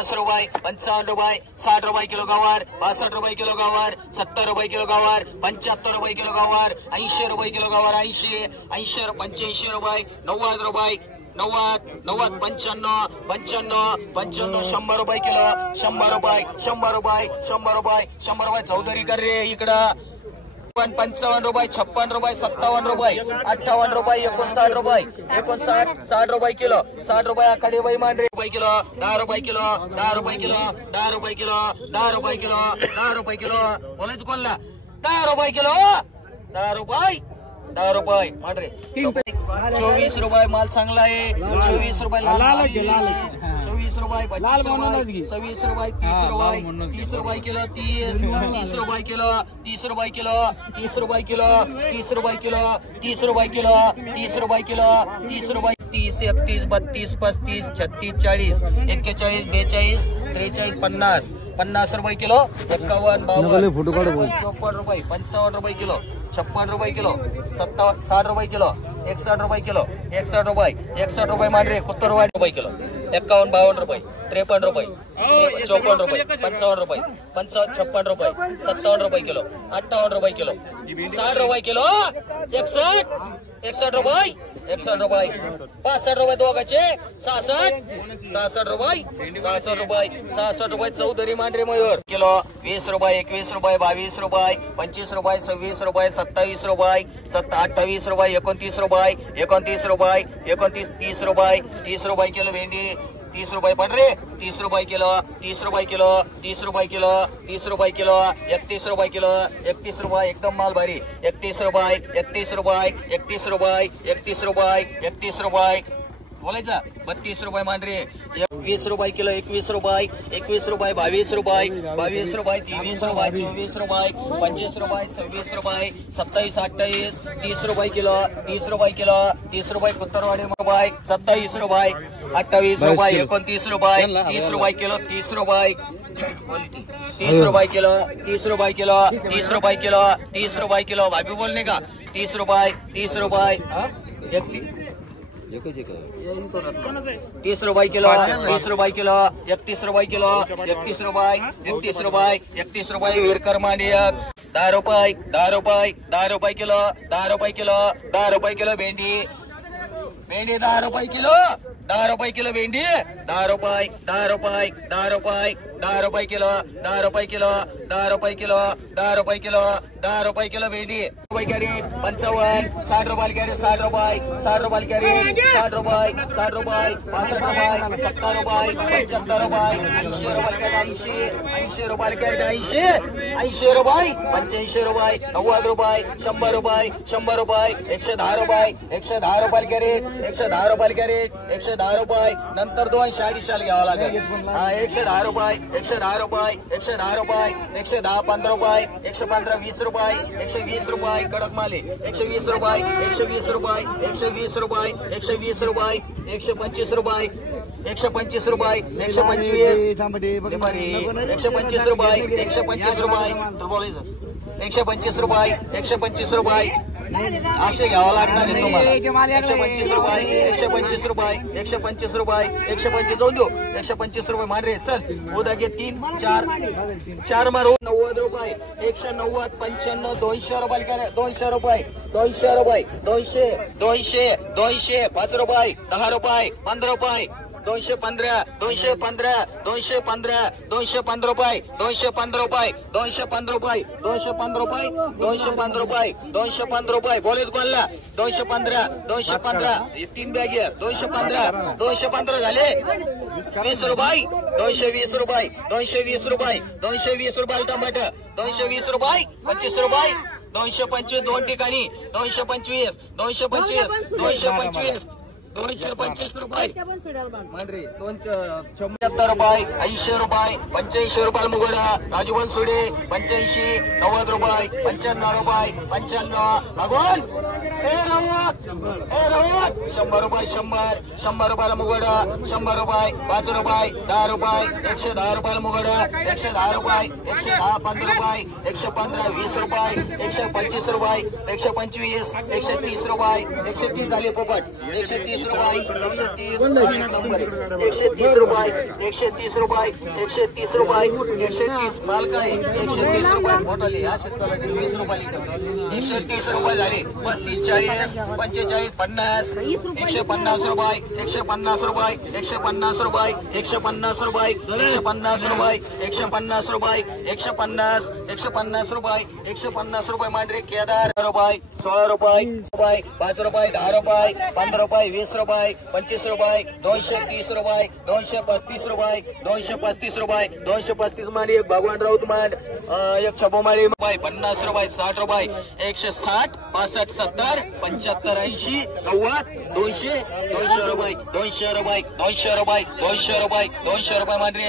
रुपये 55 रुपये 60 रुपये किलो गवार 62 रुपये किलो गवार 70 रुपये किलो गवार 75 रुपये किलो गवार 80 रुपये किलो गवार 80 85 रुपये 90 रुपये 90 95 95 100 रुपये किलो 100 रुपये चौधरी कर रे इकडं 55 रुपये 56 रुपये 57 रुपये 58 रुपये 59 रुपये 60 रुपये किलो 60 रुपये आखाडी बाई मांडरे रुपये किलो 10 रुपये किलो 10 रुपये किलो 10 रुपये किलो 10 रुपये किलो 10 रुपये किलो बोलायचं कोणला 10 रुपये किलो 10 रुपये मांडरे 24 रुपये माल चांगला आहे 24 रुपये 24 रुपये 25 रुपये 26 रुपये 30 रुपये किलो 30 रुपये किलो 30 रुपये किलो 30 रुपये किलो 30 रुपये किलो 30 रुपये किलो 30 रुपये किलो 30 रुपये 30 31 32 35 36 40 41 42 43 43 50 रुपये किलो 51 52 54 रुपये 55 रुपये किलो 56 रुपये किलो 60 रुपये किलो 61 रुपये किलो 61 रुपये मांडरे 70 रुपये किलो 51 52 रुपये 53 रुपये 54 रुपये 55 रुपये 56 रुपये 57 रुपये किलो 58 रुपये किलो 60 रुपये किलो 61 रुपये 61 रुपये 65 रुपये दोघाचे 66 रुपये चौधरी मांडरे मयूर किलो 20 रुपये 21 रुपये 22 रुपये 25 रुपये 26 रुपये 27 रुपये 28 रुपये 29 रुपये 30 रुपये 30 रुपये किलो भेंडी 30 रुपये पड़ रे 30 रुपये किलो 30 रुपये किलो 30 रुपये किलो 30 रुपये किलो 31 रुपये किलो 31 रुपये एकदम माल भारी 31 रुपये 31 रुपये 31 रुपये 31 रुपये 31 रुपये बोलायचं 32 रुपये मांडरे 20 रुपये किलो 21 रुपये 22 रुपये 22 रुपये 23 रुपये 24 रुपये 25 रुपये 26 रुपये 27 28 30 रुपये किलो 30 रुपये किलो 30 रुपये कुत्तरवाडी रुपये 27 रुपये 28 रुपये 29 रुपये 30 रुपये किलो 30 रुपये 30 रुपये किलो 30 रुपये किलो 30 रुपये किलो 30 रुपये किलो भाभी बोलने का 30 रुपये 30 रुपये 30 रुपये किलो 30 रुपये किलो 31 रुपये किलो 31 रुपये 31 रुपये वीरकर मांडियक 10 रुपये 10 रुपये 10 रुपये किलो 10 रुपये किलो 10 रुपये किलो भेंडी 10 रुपये किलो 10 रुपये किलो भेंडी 10 रुपये 10 रुपये 10 रुपये 10 रुपये किलो 10 रुपये किलो 10 रुपये किलो 10 रुपये किलो 10 रुपये किलो भेंडी रुपये कॅरेट 55 60 रुपये कॅरेट 60 रुपये कॅरेट 60 रुपये 65 रुपये 70 रुपये 75 रुपये 80 रुपये कॅरेट 80 रुपये कॅरेट 80 रुपये 85 रुपये 90 रुपये 100 रुपये 100 रुपये 110 रुपये 110 रुपये कॅरेट 110 रुपये कॅरेट 110 रुपये नंतर 240 घ्यावा लागेल 110 रुपये 110 रुपये 110 रुपये 110 15 रुपये 115 20 रुपये 120 रुपये कडक माले 120 रुपये 120 रुपये 120 रुपये 120 रुपये 125 रुपये 125 रुपये 125 रुपये 125 रुपये तर बोलायचं 125 रुपये 125 रुपये असे घ्यावं लागणार आहे तुम्हाला 125 रुपये 125 रुपये 125 रुपये 125 जाऊन देऊ 125 रुपये मांडरे चल उद्या घे 3 4 मार 90 रुपये 190 95 200 रुपये 200 रुपये 200 रुपये 200 5 रुपये 10 रुपये 15 रुपये 215 215 215 215 रुपये 215 रुपये 215 रुपये 215 रुपये 215 रुपये 215 रुपये बोलेच बोलला 215 215 तीन बॅग 215 झाले 20 रुपये 220 रुपये 220 रुपये 220 रुपये टमाटर 220 रुपये 25 रुपये 225 दोन ठिकाणी 225 225 225 रुपये मांडरे 276 रुपये 80 रुपये 85 रुपये मुगोडा राजू बनसोडे 85 90 रुपये 95 रुपये 95 भगवान 100 रुपये 100 रुपयाला मुगड 100 रुपये 5 रुपये 10 रुपये 110 रुपयाला मुगड 110 रुपये 110 15 रुपये 115 20 रुपये 125 रुपये 125 130 रुपये 130 झाले पोपट 130 रुपये 130 रुपये 130 रुपये 130 रुपये 130 माल काय 130 रुपये मोठाले असे चला 20 रुपये 130 रुपये झाले 35 40 45 50 150 रुपये 150 रुपये 150 रुपये 150 रुपये 150 रुपये 150 रुपये 150 150 रुपये 150 रुपये मांडरे केदार रुपये 16 रुपये 5 रुपये 10 रुपये 15 रुपये 20 रुपये 25 रुपये 230 रुपये 235 रुपये 235 रुपये 235 मांडी एक भगवान राऊत मांड एक छबो मांडी 50 रुपये 60 रुपये 160 65 70 75 80 90 200 200 रुपये 200 रुपये 200 रुपये 200 रुपये 200 रुपये मांडरे